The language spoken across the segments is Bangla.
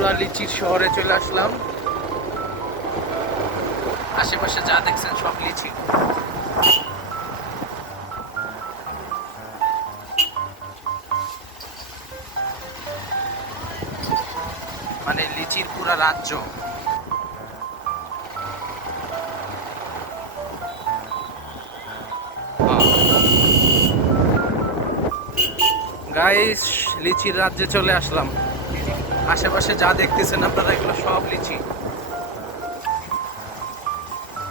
পুরা লিচির শহরে চলে আসলাম। আশেপাশে যা দেখছেন সব লিচি। মানে লিচির পুরা রাজ্য। গাইস, লিচির রাজ্যে চলে আসলাম। আশেপাশে যা দেখতেছেন আপনারা এগুলো সব লিচি,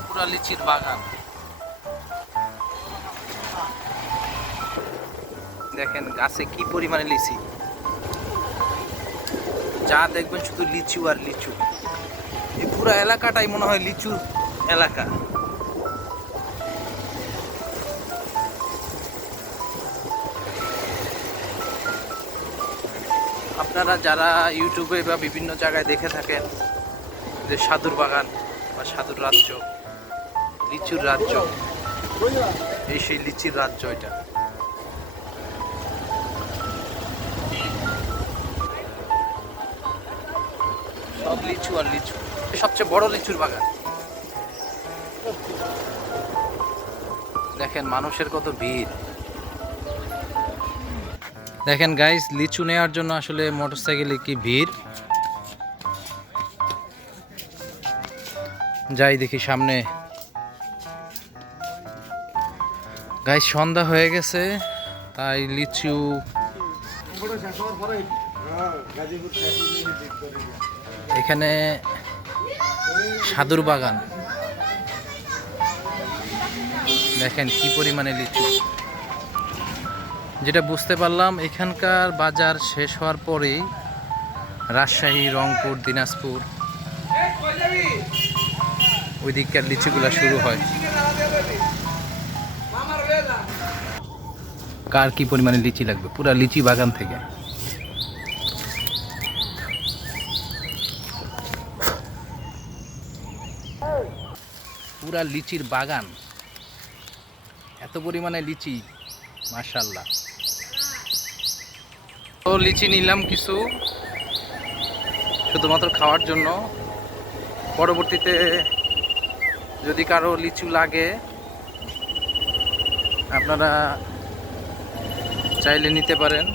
পুরা লিচির বাগান। দেখেন গাছে কি পরিমাণে লিচি, যা দেখবেন শুধু লিচু আর লিচু। এই পুরো এলাকাটাই মনে হয় লিচুর এলাকা। আপনারা যারা ইউটিউবে বা বিভিন্ন জায়গায় দেখে থাকেন যে সাধুর বাগান বা সাধুর রাজ্য, লিচুর রাজ্য, এই সেই লিচির রাজ্য এটা। সব লিচু আর লিচু, সবচেয়ে বড় লিচুর বাগান। দেখেন মানুষের কত ভিড়। দেখেন গাইস, লিচু নেওয়ার জন্য আসলে মোটরসাইকেলে কি ভিড়। যাই দেখি সামনে। গাইস, সন্ধ্যা হয়ে গেছে, তাই লিচু এখানে সাধুর বাগান। দেখেন কি পরিমাণে লিচু। যেটা বুঝতে পারলাম, এখানকার বাজার শেষ হওয়ার পরেই রাজশাহী, রংপুর, দিনাজপুর ওই দিককার লিচুগুলা শুরু হয়। কার কি পরিমাণে লিচি লাগবে, পুরা লিচি বাগান থেকে। পুরা লিচির বাগান, এত পরিমাণে লিচি, মাশাআল্লাহ। তো লিচি নিলাম কিছু, শুধুমাত্র খাওয়ার জন্য। পরবর্তীতে যদি কারো লিচু লাগে আপনারা চাইলে নিতে পারেন।